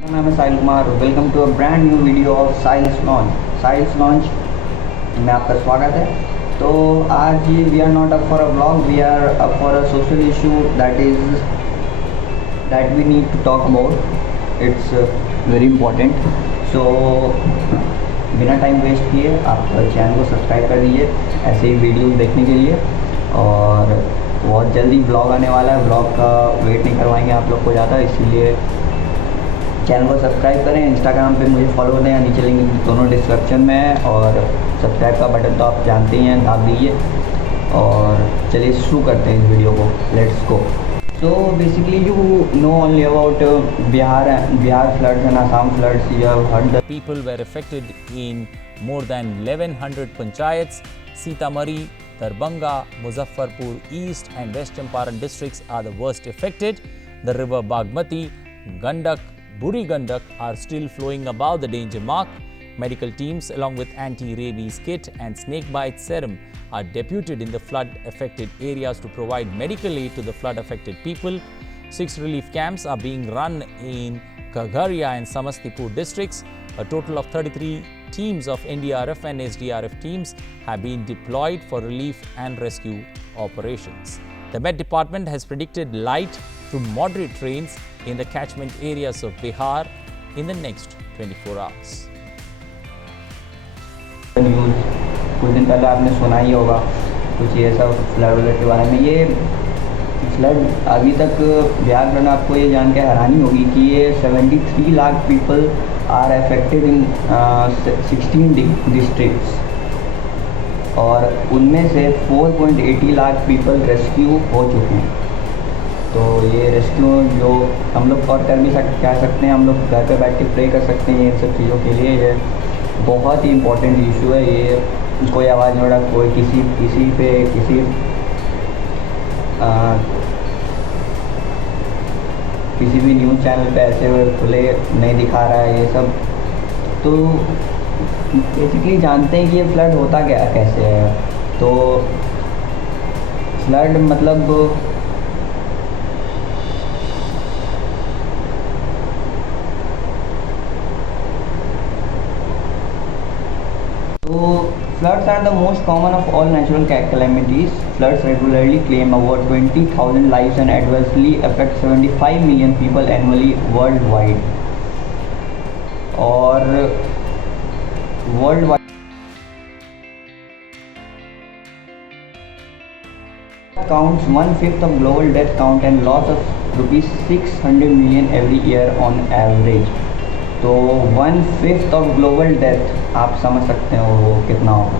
My name is Sahil Kumar. Welcome to a brand new video of Sahil's Launch. Sahil's Launch में आपका स्वागत है। तो आज we are not up for a vlog, we are up for a social issue that we need to talk about. It's very important. So बिना time waste किए आप channel को सब्सक्राइब कर दीजिए ऐसे ही वीडियोस देखने के लिए। और बहुत जल्दी व्लॉग आने वाला है, व्लॉग का वेट नहीं करवाएंगे आप लोग को ज़्यादा, इसीलिए चैनल को सब्सक्राइब करें। इंस्टाग्राम पे मुझे फॉलो करें, नीचे लिंक दोनों डिस्क्रिप्शन में है। और सब्सक्राइब का बटन तो आप जानते ही हैं, दाब दीजिए। और चलिए शुरू करते हैं इस वीडियो को, let's go. So basically you know only about Bihar floods and Assam floods. You have heard the people were affected in more than 1100 panchayats. Sitamarhi, Darbhanga, Muzaffarpur East and West Champaran districts are the worst affected. The river Bagmati, Gandak, Buri Gandak are still flowing above the danger mark. Medical teams along with anti-rabies kit and snakebite serum are deputed in the flood-affected areas to provide medical aid to the flood-affected people. 6 relief camps are being run in Khagaria and Samastipur districts. A total of 33 teams of NDRF and SDRF teams have been deployed for relief and rescue operations. The Met Department has predicted light to moderate rains in the catchment areas of Bihar in the next 24 hours. News कुछ दिन पहले आपने सुना ही होगा कुछ ये सब flood के बारे में। ये फ्लड अभी तक बिहार में आपको ये जान के हैरानी होगी कि ये 73 lakh people are affected in 16 districts और उनमें से 4.80 लाख पीपल रेस्क्यू हो चुके हैं। तो ये रेस्क्यू जो हम लोग और कह सकते हैं, हम लोग घर पे बैठ के प्रे कर सकते हैं इन सब चीज़ों के लिए। ये बहुत ही इम्पोर्टेंट इशू है। ये कोई आवाज़ नहीं उड़ा, कोई किसी भी न्यूज़ चैनल पे ऐसे खुले नहीं दिखा रहा है ये सब। तो बेसिकली जानते हैं कि ये फ्लड होता क्या कैसे है। तो फ्लड मतलब floods are the most common of all natural calamities. Floods regularly claim over 20,000 lives and adversely affect 75 million people annually worldwide. और worldwide counts 1/5 of global death count and loss of rupees 600 million every year on average. तो 1/5 of global death आप समझ सकते हो वो कितना होगा।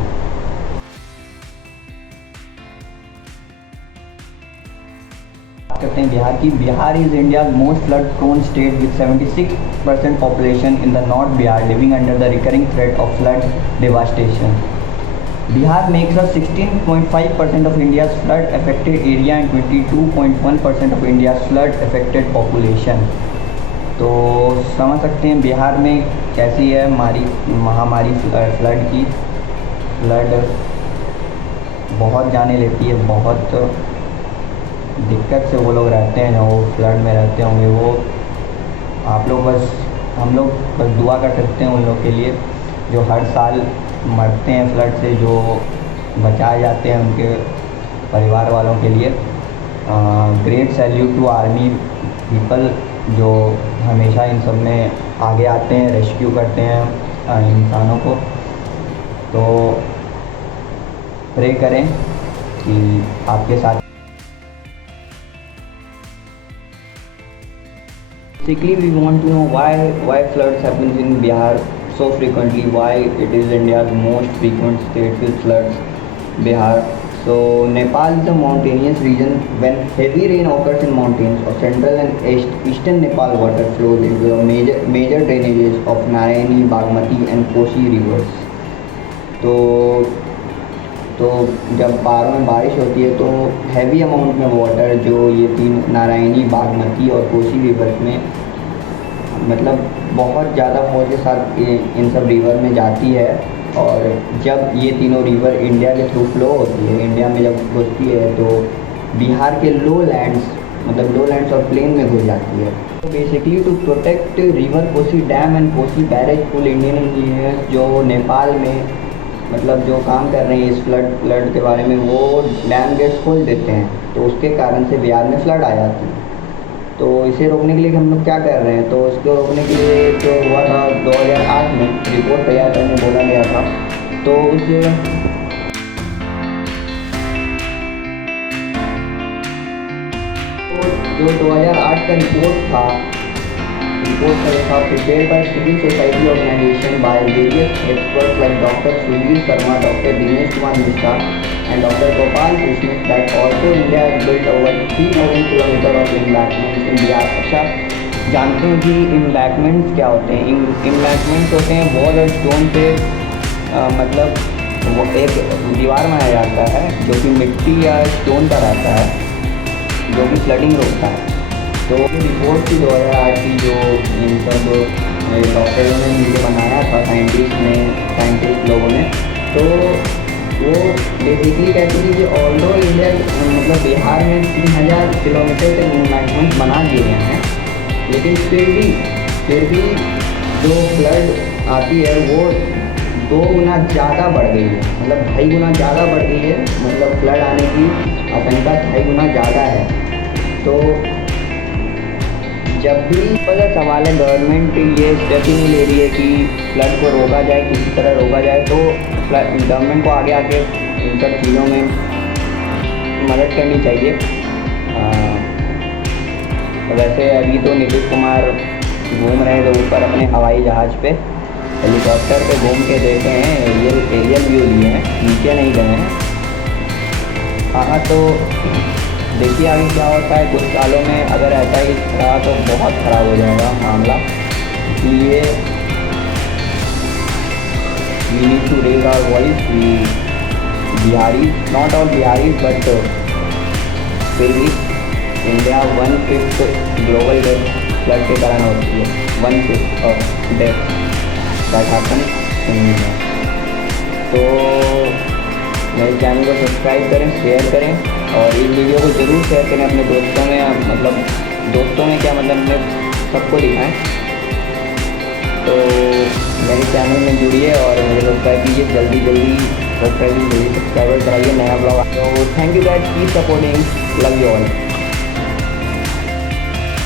बात करते हैं बिहार की। Bihar is India most flood prone state with 76% population in the north Bihar living under the recurring threat of flood devastation. Bihar makes up 16.5% of India's flood affected area and 22.1% of India's flood affected population. तो समझ सकते हैं बिहार में कैसी है हमारी महामारी flood की। फ्लड बहुत जाने लेती है, बहुत दिक्कत से वो लोग रहते हैं जो फ्लड में रहते होंगे। वो आप लोग हम लोग बस दुआ कर सकते हैं उन लोग के लिए जो हर साल मरते हैं फ्लड से, जो बचाए जाते हैं उनके परिवार वालों के लिए। Great salute to army people जो हमेशा इन सब में आगे आते हैं, रेस्क्यू करते हैं इंसानों को। तो प्रे करें कि आपके साथ। Basically we want to know why floods happens in Bihar so frequently, why it is India's most frequent state with floods, Bihar. So Nepal is a mountainous region. When heavy rain occurs in mountains of central and eastern Nepal, water flows into the major drainages of Narayani, Bagmati and Kosi rivers. तो जब पहाड़ों में बारिश होती है तो heavy amount में water जो ये तीन नारायणी, बागमती और कोसी रिवर्स में मतलब बहुत ज़्यादा फोर्स के साथ इन सब रिवर में जाती है। और जब ये तीनों रिवर इंडिया के थ्रू फ्लो होती है, इंडिया में जब घुसती है तो बिहार के लो लैंड्स मतलब लोलैंड्स और प्लेन में घुस जाती है। तो basically to protect river Kosi dam and Kosi barrage पुल, इंडियन इंजीनियर्स जो नेपाल में मतलब जो काम कर रहे हैं इस फ्लड के बारे में, वो डैम गेट्स खोल देते हैं, तो उसके कारण से बिहार में फ्लड आ जाती है। तो इसे रोकने के लिए हम लोग क्या कर रहे हैं, तो इसको रोकने के लिए जो हुआ था 2008 में रिपोर्ट तैयार करने बोला गया था। तो उस जो 2008 का रिपोर्ट था prepared by civil society organization by various experts like Dr. Sujit Sharma, Dr. Dinesh Kumar Mishra and Dr. Gopal Krishnan, that also India has built over 3,000 km of embankments in Bihar। अच्छा, जानते हैं कि embankments क्या होते हैं? embankments होते हैं wall और स्टोन पे मतलब वो एक दीवार बनाया जाता है जो कि मिट्टी या स्टोन का रहता है, जो कि फ्लडिंग रोकता है। तो रिपोर्ट थी 2008 की, जो इन सब डॉक्टरों ने मिलकर बनाया था, साइंटिस्ट लोगों ने। तो वो बेसिकली कहते थे कि ऑल्दो इंडिया मतलब बिहार में 3000 किलोमीटर के एम्बैंकमेंट बना दिए गए हैं, लेकिन फिर भी जो फ्लड आती है वो 2 गुना ज़्यादा बढ़ गई है, मतलब 2.5 गुना ज़्यादा बढ़ गई है, मतलब फ्लड आने की आशंका 2.5 गुना ज़्यादा है। तो जब भी बड़ा सवाल है, गवर्नमेंट ये स्टेप ही नहीं ले रही है कि फ्लड को रोका जाए, किसी तरह रोका जाए, तो गवर्नमेंट को आगे आके इन सब चीज़ों में मदद करनी चाहिए। वैसे अभी तो नीतीश कुमार घूम रहे थे ऊपर अपने हवाई जहाज़ पे, हेलीकॉप्टर पे घूम के देखे हैं, एरियल व्यू लिए हैं, नीचे नहीं गए हैं। हाँ, तो देखिए आगे क्या होता है। कुछ सालों में अगर ऐसा ही रहा तो बहुत ख़राब हो जाएगा मामला, इसलिए we need to raise our voice. Bihari, not all Bihari but फिर भी इंडिया 1/5 ग्लोबल डेथ फ्लड के कारण होती है, 1/5 of death that happen in India. तो मेरे चैनल को सब्सक्राइब करें, शेयर करें और इस वीडियो को ज़रूर शेयर करें अपने दोस्तों में, मतलब दोस्तों में क्या मतलब अपने सबको दिखाएं। तो मेरे चैनल में जुड़िए और मुझे सब्सक्राइब कीजिए, जल्दी सब्सक्राइबर कराइए, नया ब्लॉग। तो thank you guys, keep supporting, love you all.